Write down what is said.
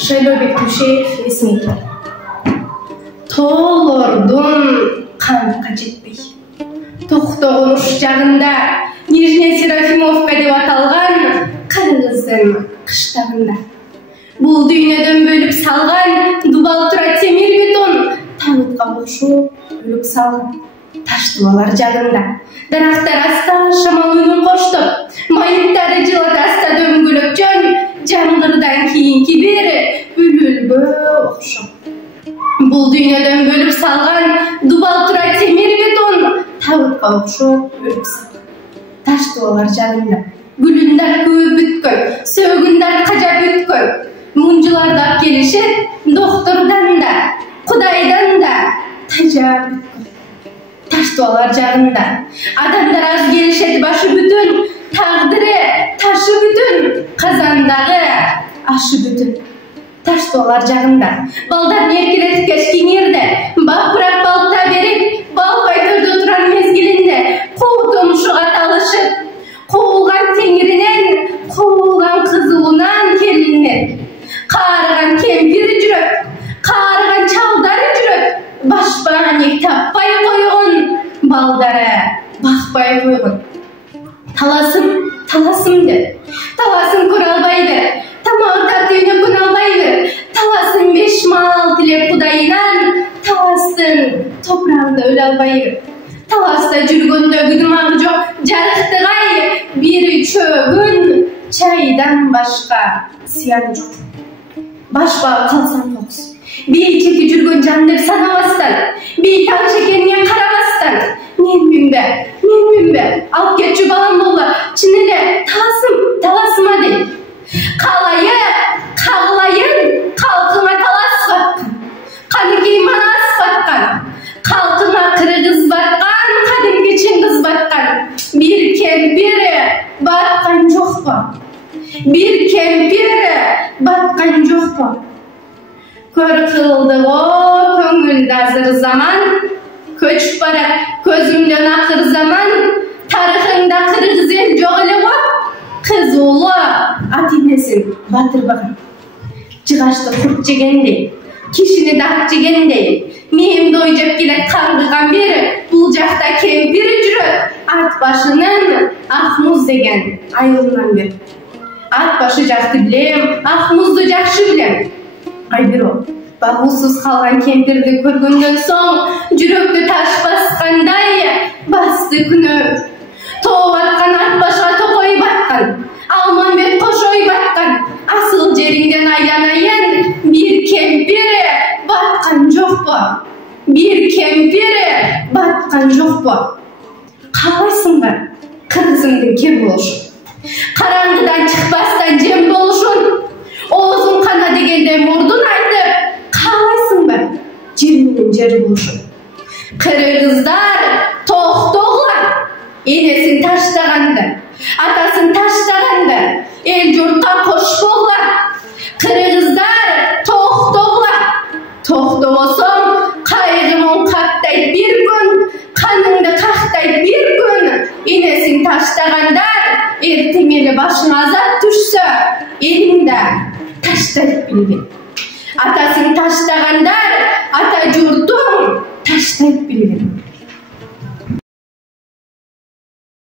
Шайлообек Тушеев эсиңе кел. Тоолордун канга жетпей. Токтогон уш жагында Нижний Серафимовка деп аталган кыргыздын кыштагында. Бул дүйнөдөн бөлүп салган дубалтура темир бетон табытка окшоп бөлүп салган. Таш дубалар жагында дарактар аста шамал үнүн коштоп, майыттары жылат аста дөңгөлөк жөн, жамгырдан кийинки бери үлүлгө окшоп. Бул дүйнөдөн бөлүп салган дубалтура темир бетон табытка окшоп бөлүп салган. Таш дубалар жагында гүлүндар көөп бүткөн, сөгүндар кажап бүткөн. Мунжуларда келишет доктордан да, Кудайдан да тажап бүткөн. Таш дубалар жагында адамдар аз келишет башы бүтүн, тагдыры ташы бүтүн, казандагы ашы бүтүн. Таш дубалар жагында балдар эркелетип кечкиңерде, бапырак балта берип, балпай төрдө туран мезгилинде коотонушуга талышып, коулган теңиринен, коулган кызылынан келиннер. Каарыган кемпири жүрөт, каарыган чалдары жүрөт, башпаанек таппай койгон, балдары бакпай койгон. Таласым деп, таласым көрө албайбы, тамагы тартууна күнө албайбы, таласым беш мал тилеп Кудайынан, таластын топурагында өлө албайбы. Таласта жүргөндөгү дымагы жок, жарыктыгай бири чөгүн, чайдан башка сыяны жок. Башпа калсам кокус, бейчеки жүргөн жан деп санабастан, бейтаныш экенине карабастан, менминбе, алып кетчү балам болду, чын эле таласыма дейт. Кагылайын, калкыңа талас баткан, каныкей манас баткан, калкыңа кыргыз баткан, кадимки чыңгыз баткан. Бир кемпир баткан жокпу? Бир кемпир баткан жокпу? Көр кылды го көңүлдө азыр заман, көчүп барат көзүмдөн акыр заман, тарыхыңда кыргыз эл жок эле го, кыз уулу ата энесин батырбаган. Жыгачты курт жегендей, кишини дак жегендей, мээмди ой жеп келет каңгыган бери, бул жакта кемпир жүрөт, ат башынын ак муз деген айылынан бери. Ат башы жакты билем, ак музду жакшы билем. Ай бирок, багуусуз калган кемпирди көргөндөн соң, жүрөктү таш баскандай басты күнөө. Тоо баткан ат башка токой баткан, Алманбет кошой баткан, асыл жериңден айланайын, бир кемпир баткан жокпу? Бир кемпир баткан жокпу? Каалайсыңбы кыргызымдын кем болушун? Караңгыдан чыкпастан жем болушун, оозун кана дегенде мурдун айтып, каалайсыңбы жер менен жер болушун? Кыргыздар токтогула, энесин таштаганды, атасын таштаганды, эл журтка кошпогула. Кыргыздар токтогула, токтобосоң кайгымын каттайт бир күн, каныңды кактайт бир күн. Энесин таштагандар эртең эле башыңа азат түшсө, элиңди таштайт билгин. Атасын таштагандар ата журтун таштайт билгин.